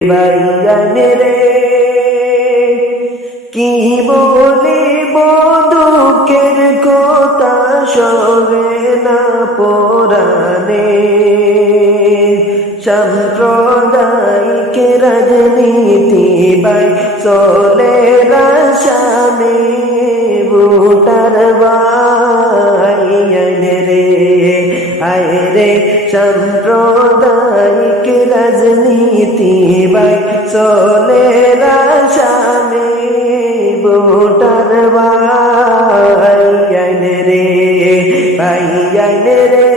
বাইগানে রে কি বলিব বদুকের কথা সবে না পোরানে সাম্প্রদায়িক রাজনীতি বাই চলে রাসানে রে সাম্প্রদায়িক রাজনীতি বাই চলে রাসানে ভোটার বাইন রে বাইন রে।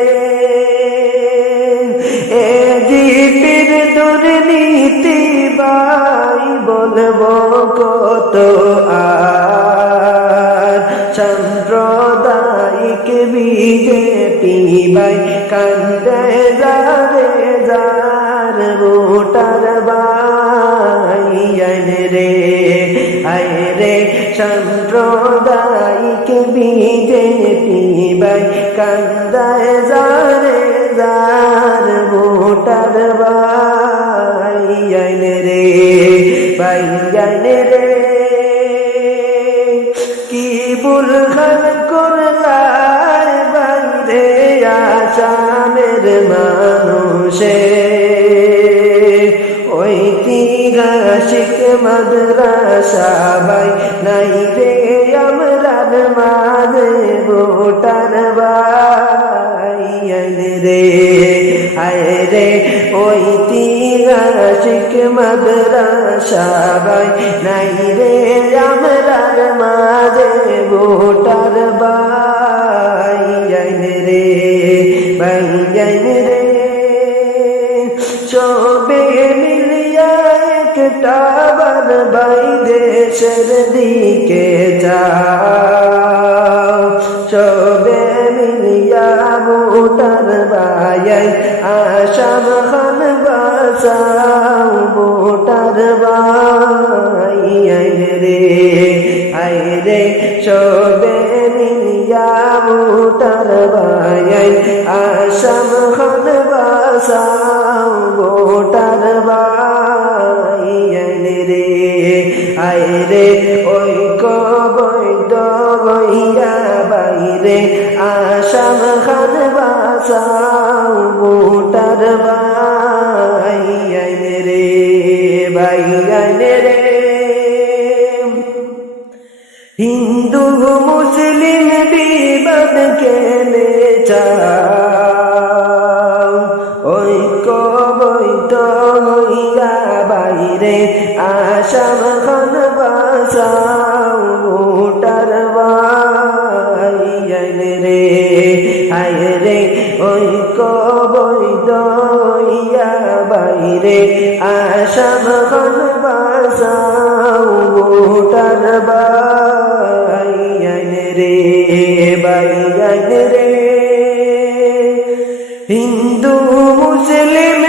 এ জিপির দুর্নীতি বাই বলব কত আর। সাম্প্রদায়িক বিজেপি বাই কান্দে যারে যার ভোটার বাইন রে আয় রে। সাম্প্রদায়িক বিজেপি বাই কান্দায় যারে যার ভোটার বাইন রে বাইন রে। কি বুলখান আসামের মানুষে। ঐতিহাসিক মাদ্রাসা বাই নাই রে আমরার মাঝে ভোটার বাইন রে হায় রে, ঐতিহাসিক মাদ্রাসা বাই নাই রে আমরার মাঝে ভোটার বাইন সবে মিলিয়া একটা বার বাই দেশের দিকে যাও। সবে মিলিয়া ভোটার বায়াই, আসাম খান বাসাও ভোটার বাই রে। আই রে সবে মিলিয়া ভোটার বায়াই, আসাম খান বাসাও আই রে ওই কবৈদ গইয়া বাইরে। আসাম খান বাসাও ভোটার বাইন রে বাইন রে হিন্দু মুসলিম বিবাদ কেনে হইয়া বাইরে, আসাম খান আয় কবই দইয়া বাইরে। আসাম খান বাসাও বাইন রে বাইয়ান রে হিন্দু মুসলিম